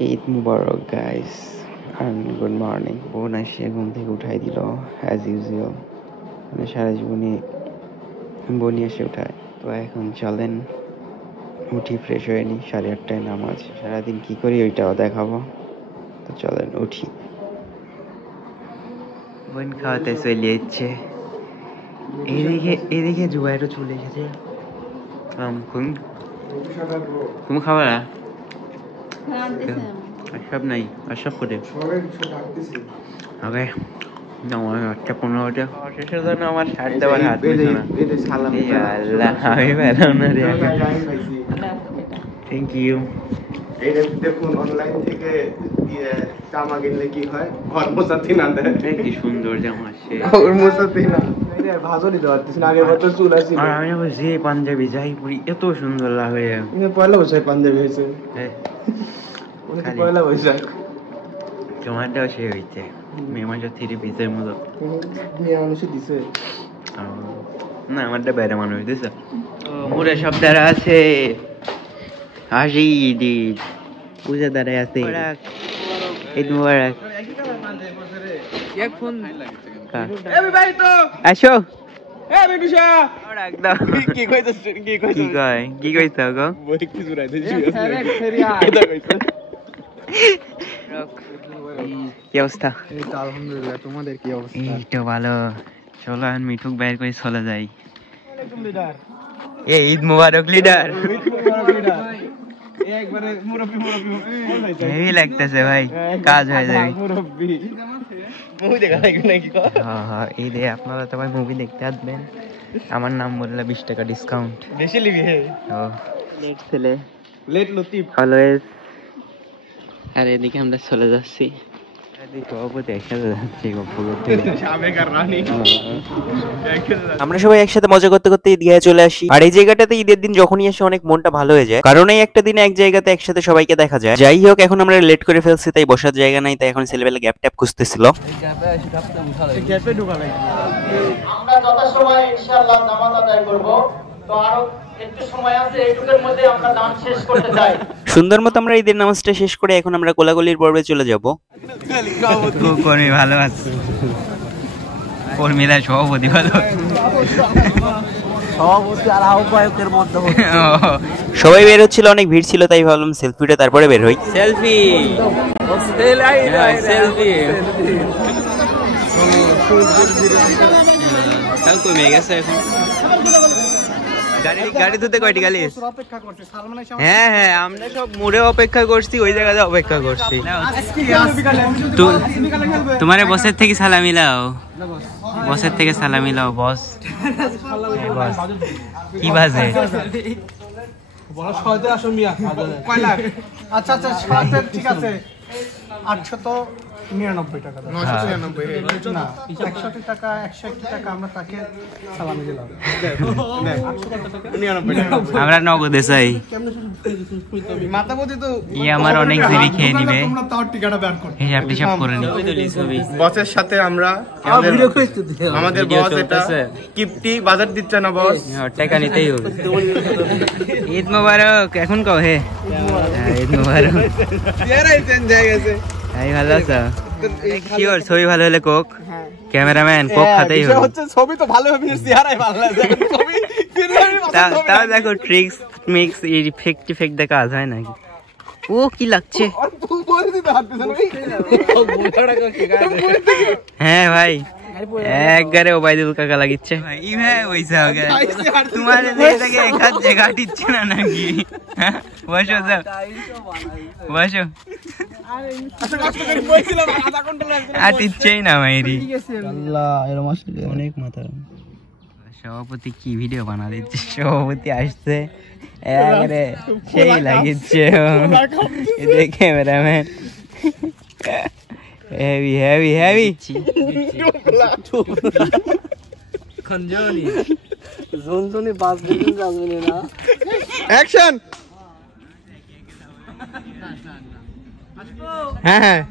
Eid Mubarak guys and good morning. বোন এসে ঘুম থেকে উঠাই দিল অ্যাজ ইউজুয়াল, মানে সারা জীবনে বোনই এসে উঠায়। তো এখন চলেন উঠি, ফ্রেশ হয়ে নিই, 8:30টায় নামাজ। সারাদিন কী করি ওইটাও দেখাবো, তো চলেন উঠি। বোন খাওয়াতে চলে যাচ্ছে। এদিকে জুবাইরও চলে এসেছে। তুমি খাবার সব নাই আর সব করে ওকে। একটা 15টা খাওয়া শেষের জন্য আমার শার্ট দেওয়ার হাত দিচ্ছে না। আমি পেলাম না রে। Thank you. দেখুন অনলাইন থেকে জামা কিনলে কি হয়, ঘর মোছাতে না দেয়। কি সুন্দর জামা আসছে, ঘর মোছাতে না ভাজনি দেওয়া না। আগের বছর চুল আসছিল। আর আমি যে পাঞ্জাবি যাই পরি এত সুন্দর লাগে। পয়লা বৈশাখ পাঞ্জাবি হয়েছে, পয়লা বৈশাখ তোমারটাও সে হয়েছে মেয়ে মাসের 3 পিসের মতো। মেয়ে মানুষে দিছে না, আমারটা বাইরে মানুষ দিছে। মোরে সব দ্বারা আছে হাসি দি পূজা দ্বারা আছে। ঈদ মুবারক। আসো কি কইছ গো? কি অবস্থা? আলহামদুলিল্লাহ, তোমাদের কি অবস্থা? এই তো ভালো। চলো এখন মিঠুক বাইর করে চলে যাই। ঈদ মুবারক লিডার। হেভি লাগতেছে ভাই, কাজ হয়ে যাবে। ঈদে আপনারা তো ভাই মুভি দেখতে আসবেন, আমার নাম বললে 20 টাকা ডিসকাউন্ট বেশি লিবি। লেট ছেলে, লেট লতিফ অলওয়েজ। আর এদিকে আমরা চলে যাচ্ছি। আমরা সবাই একসাথে মজা করতে করতে ঈদগাহে চলে আসি। আর এই জায়গাটাতে ঈদের দিন যখনই আসে অনেক মনটা ভালো হয়ে যায়, কারণ এই একটা দিনে এক জায়গাতে একসাথে সবাইকে দেখা যায়। যাই হোক, এখন আমরা লেট করে ফেলছি, তাই বসার জায়গা নাই, তাই এখন ছেলেবেলা গ্যাপ ট্যাপ খুঁজতেছিল। আমরা যথাসময়ে ইনশাআল্লাহ নামাজ আদায় করব। তো আরো একটু সময় আছে, এইটুকুর মধ্যে আমরা দান শেষ করতে চাই। সুন্দর মতো আমরা ঈদের নামাজটা শেষ করে এখন আমরা কোলাকুলির পর্বে চলে যাব। কর্মী ভালো আছে, কর্মীরা সভাপতি ভালো, সভাপতি আর আহ্বায়কের মধ্যে সবাই বের হচ্ছিল, অনেক ভিড় ছিল, তাই ভাবলাম সেলফিটা তারপরে বের হই। সেলফি কমে গেছে এখন। গাড়ি ধুতে কয়টি গালি? হ্যাঁ হ্যাঁ, আমরা সব মোড়ে অপেক্ষা করছি, ওই জায়গাতে অপেক্ষা করছি। তোমারে বসের থেকে সালামি লাও, বসের থেকে সালামি লাও বস। কি বাজে? আচ্ছা আচ্ছা, ঠিক আছে। 899 টাকা, 999 না, 100 টাকা, 101 টাকা আমরা তাকে সালামি দিলাম। আমরা নগদে চাই। মাতাপতি তো আমার অনেক দেরি খেয়ে নিবে, তোমরা তাও টিকাটা ব্যান করো, হিসাব টিসাব করে নি। বসের সাথে আমরা আমাদের বস এটা কিপ্তি বাজার দিচ্ছে না বস, টাকা নিতেই হবে। ঈদ মোবারক। এখন কও হে ঈদ মোবারক। ভালো আছো? শিওর ছবি ভালো হলে কোক, ক্যামেরাম্যান কোক খাতেই হবে। ছবি তো ভালো হবে, চেহারাই ভালো লাগে। তাও দেখো ট্রিক্স মিক্স ইফেক্ট দেখা কাজ হয় নাকি? ও কি লাগছে? হ্যাঁ ভাই, একবারে ওবাইদুল কাকা লাগিচ্ছে। তোমার ঘাটিচ্ছে না নাকি? বসো বসো, আটিচ্ছেই না মাইরি। অনেক মাথা। সভাপতি কি ভিডিও বানা দিচ্ছে, সভাপতি আসছে একবারে সেই লাগিচ্ছে। Cameraman heavy heavy heavy. Action. হ্যাঁ হ্যাঁ,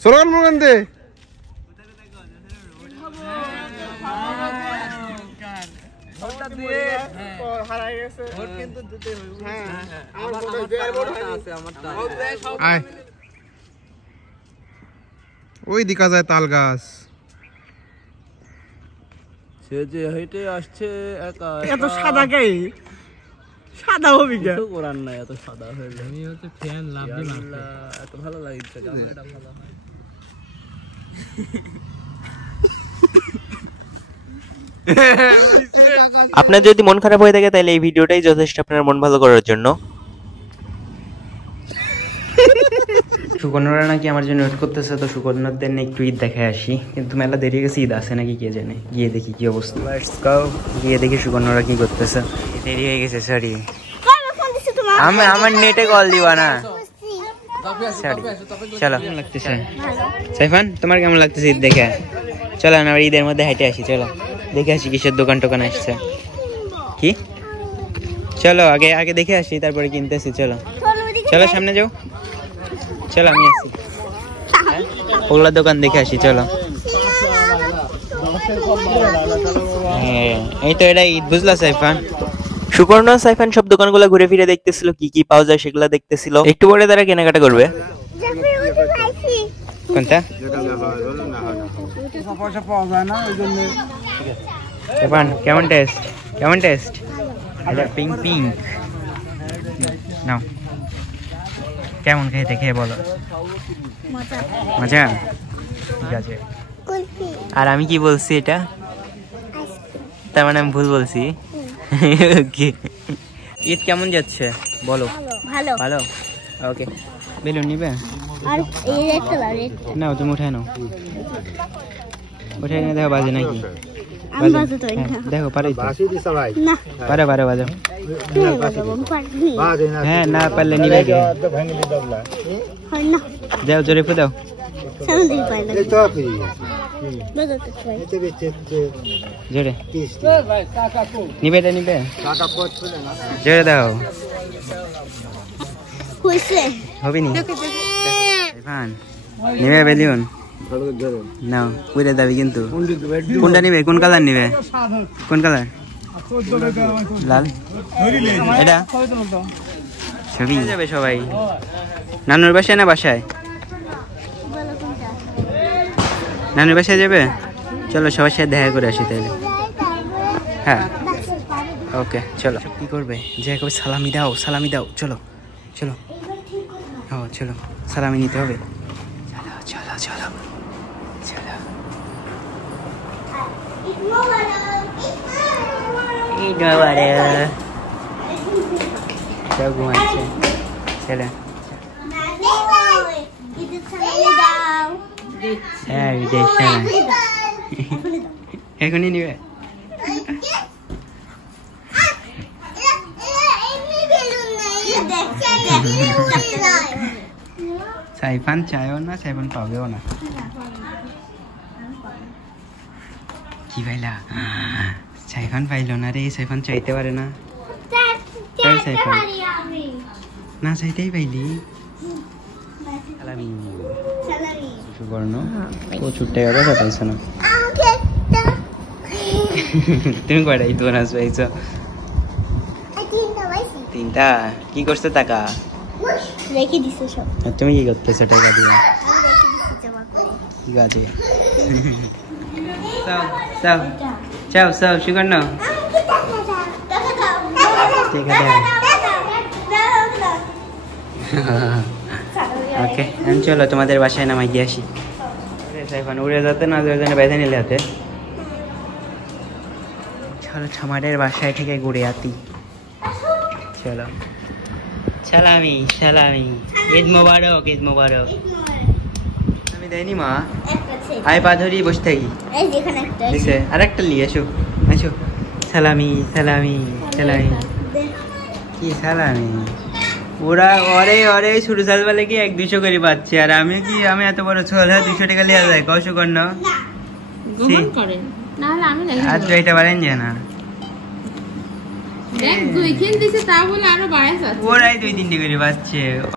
স্লোগান মোগান দে। দিয়ে হারাই গেছে ভোট কিন্তু দিতে হবে। হ্যাঁ আমার ভোট আছে আমারটা। আয় ওই দিকা যায় তাল গাছ। সে যে হেঁটে আসছে একা এত সাদা গাই সাদা হবি কে কিছু করার নাই এত সাদা হয়ে যায়। আমি হচ্ছে ফ্যান লাভ দিই না এত ভালো লাগছে ক্যামেরাটা ভালো হয়। আপনার যদি মন খারাপ হয়ে থাকে তাহলে এই ভিডিওটাই যথেষ্ট আপনার মন ভালো করার জন্য। সুকন্যরা নাকি আমার জন্য ওয়েট করতেছে, তো সুকন্যদের একটু ঈদ দেখে আসি, কিন্তু মেলা দেরি গেছে, ঈদ আছে নাকি কে জানে। গিয়ে দেখি কি অবস্থা। গিয়ে দেখি সুকন্যরা কি করতেছে। দেরি হয়ে গেছে, সরি আমার নেটে কল দিবা না। চলো লাগতেছে সাইফান, তোমার কেমন লাগতেছে ঈদ দেখে? চলো আমরা ঈদের মধ্যে হেঁটে আসি, চলো দেখে আসি কিসের দোকান টোকান আসছে কি। চলো আগে আগে দেখে আসি তারপরে কিনতেছি। চলো চলো সামনে যাও, চলো আমি আসি। ওগুলা দোকান দেখে আসি চলো। হ্যাঁ এই তো এটা ঈদ, বুঝলা সাইফান? সুকর্ণ সাইফান সব দোকানগুলো ঘুরে ফিরে দেখতেছিল কি কি পাওয়া যায় সেগুলো দেখতেছিল। একটু পরে তারা কেনাকাটা করবে। কোনটা সাইফান? কেমন টেস্ট? কেমন টেস্ট? এটা পিঙ্ক পিঙ্ক নাও, কেমন খেয়ে খেয়ে বলো। মজা? ঠিক আছে। আর আমি কি বলছি এটা? তার মানে আমি ভুল বলছি। ঈদ কেমন যাচ্ছে বলো? ভালো ভালো, ওকে। বেলুন নিবে? আর এই রেড কালার রেড নাও তুমি উঠায় নাও, উঠায় নিয়ে দেখো বাজে নাকি। আমি বাজে তো না। দেখো পারে তো? না পারে পারে বাজো। তুমি বাজাবো আমি পারি না। হ্যাঁ না পারলে নিবে কে? হয় না যাও জোরে ফু দাও। সামনে দিকে পাই না বাজাতে পাই। জোরে নিবে, এটা নিবে জোরে দাও। কইছে হবে নি ইরফান? নিবে বেলুন? নাও পুরে দাবি কিন্তু। কোনটা নিবে? কোন কালার নিবে? কোন কালার? লাল? এটা ছবি যাবে সবাই নানুর বাসায় না বাসায়? নানুর বাসায় যাবে? চলো সবার সাথে দেখা করে আসি তাহলে। হ্যাঁ ওকে চলো। কি করবে? যে কবে সালামি দাও, সালামি দাও। চলো চলো, ও চলো সালামি নিতে হবে। চলো চলো চলো চলো। ঘুমাচ্ছে চলো। হ্যাঁ এখনই নিবে? সাইফান চাইও না, সাইফান পাবেও না। কি পাইলা? সাইফান পাইল না রে, সাইফান চাইতে পারে না। সাইফান না চাইতেই পাইলি। সুবর্ণ প্রচুর টাকা পয়সা পাইছো না তুমি? কয়টা ঈদ বোনাস পাইছো? তিনটা। কি করছো টাকা? রেখে দিছে সব। আর তুমি কি করতেছো টাকা দিয়ে? ঠিক আছে চাও চাও চাও সুকর্ণ ঠিক আছে। ওকে চলো তোমাদের বাসায় নামাই দিয়ে আসি। সাইফান উড়ে যেতে না বেঁধে নিলে হাতে। চলো ছামারের বাসায় থেকে ঘুরে আতি। চলো সালামি সালামি। ঈদ মোবারক, ঈদ মোবারক। আমি দেয়নি মা, আয় পা ধরি বসে থাকি। দিছে আর একটা নিয়ে এসো, আসো। সালামি সালামি সালামি। কি সালামি? ওরা অরে অরে শুরু সাল বলে কি 100-200 করে পাচ্ছে, আর আমি কি আমি এত বড় ছোল? 200 টাকা লিয়া যায় কৌশো কর না আর তো এটা পারেন যে না। ওরাই 2-3 করে পাচ্ছে।